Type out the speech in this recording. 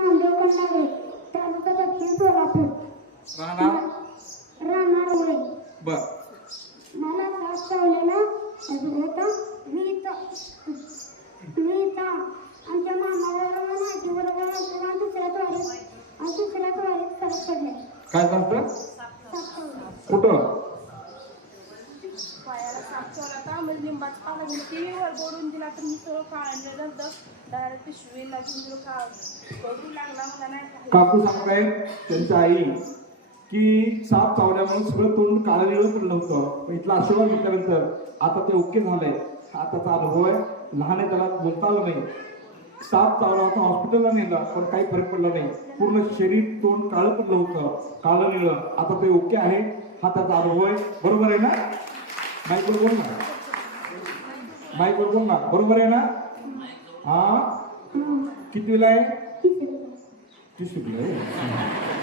नांदेड कंडारे तालुका दक्षिण सोलापूर राहणार होय बर मला त्रास चावलेला होता मी इथं आमच्या मामाबरोबर माझ्याबरोबर आणि दुसऱ्या त्वारीत फरक पडले काय झालं कुठं पायाला साप चावला होता म्हणजे लिंबाचं पाला घेऊन ती वर बोडून दिला तर मी सगळं काढलेलं होतं डायरेक्ट पिशवीला घेऊन दिलं का करू लागला मला नाही काकू सांगताय त्यांची आई की साप चावल्यामुळे सगळं तोंड काळं निळं पडलं होतं पण इथला आशीर्वाद घेतल्यानंतर आता ते ओके झालंय आताचा अनुभव आहे लहान आहे त्याला बोलता आलं नाही साप चावला होता हॉस्पिटलला नेला पण काही फरक पडला नाही पूर्ण शरीर तोंड काळं पडलं होतं काळं निळं आता ते ओके आहे हा त्याचा अनुभव आहे बरोबर आहे ना माईक बरोबर ना माईक बरोबर ना बरोबर आहे ना हा कितवीला आहे 30 आहे